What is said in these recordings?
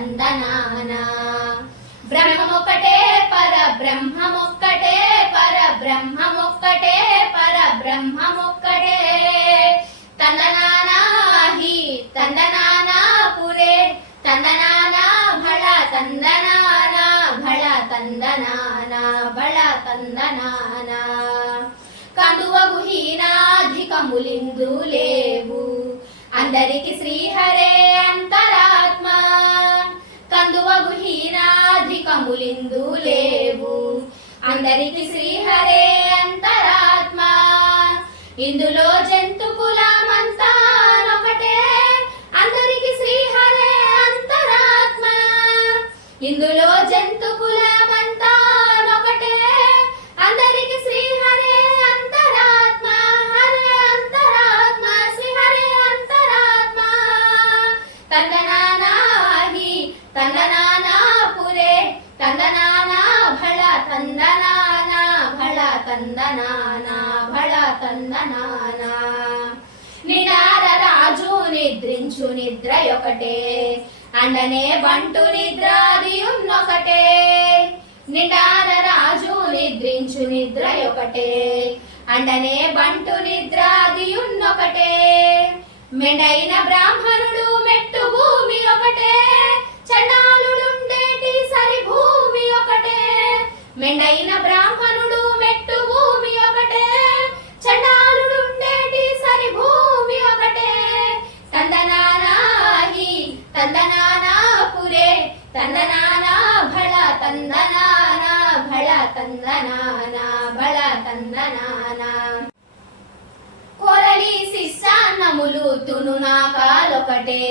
తందనాన బ్రహ్మమొక్కటే పర బ్రహ్మమొక్కటే పర బ్రహ్మమొక్కటే పర బ్రహ్మమొక్కటే తందనానాహి తందనానా పురే తందనానా భళ తందనానా భళ తందనానా భళ తందనానా. కందువగు హీనాధికములిందు లేవు. అందరికి శ్రీహరే అంతా హీనాధికములిందు లేవు. అందరికి శ్రీహరే అంతరాత్మ. ఇందులో జంతు కులమంతా ఒకటే. అందరికి శ్రీహరే అంతరాత్మ. ఇందులో జంతు కులమంతా ఒకటే. అందరికి శ్రీహరే అంతరాత్మ. హరే అంతరాత్మ. శ్రీహరే అంతరాత్మ. తందనానా హి తందనానా తందనానా భళ తందనానా భళ తందనానా భళ తందనానా నిడార రాజు నిద్రించు నిద్ర ఒకటే అండనే బంటు నిద్రాది ఉన్నొకటే నిడార రాజు నిద్రించు నిద్ర ఒకటే అండనే బంటు నిద్రాది ఉన్నొకటే మెండైన బ్రాహ్మణుడు మెండైన బ్రాహ్మణుడు మెట్టు భూమి ఒకటే. చండాలుడుండేటి సరి భూమి ఒకటే. తందనానాహి తందనానా పురే. తందనానా భళ తందనానా భళ తందనానా భళ తందనానా. కొరలి శిష్యాన్నములు తును నా కాలొకటే.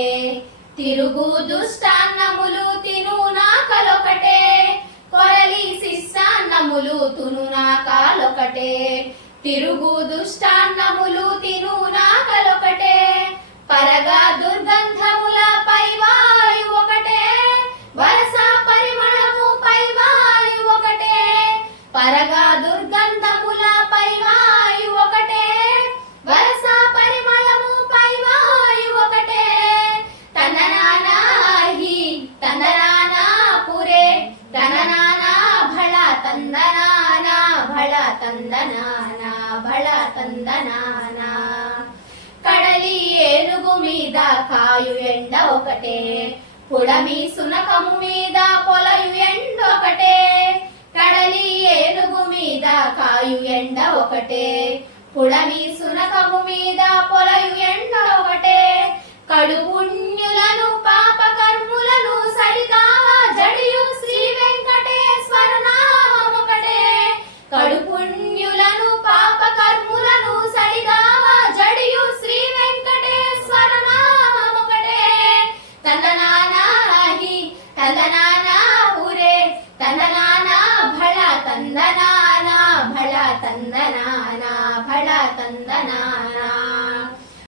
తిరుగు దుష్టాన్నములు తిను నా కలొకటే. కొరలి శిష్టాన్నములు తును నాకాలొకటే తిరుగు దుష్టాన్నములు తిను నాకలొకటే పురే భళ తందనానా భళ తందనానా భళ కడలి ఏనుగు మీద కాయు ఎండ ఒకటే పుడమి సునకము మీద పొలయు ఎండ ఒకటే కడలి ఏనుగు మీద కాయు ఎండ ఒకటే పుడమి సునకము మీద పొలయు ఎండ ఒకటే కడుపుణ్యులను పా తందనానా పురే తందనానా భళ తందనానా భళ తందనానా భళ తందనానా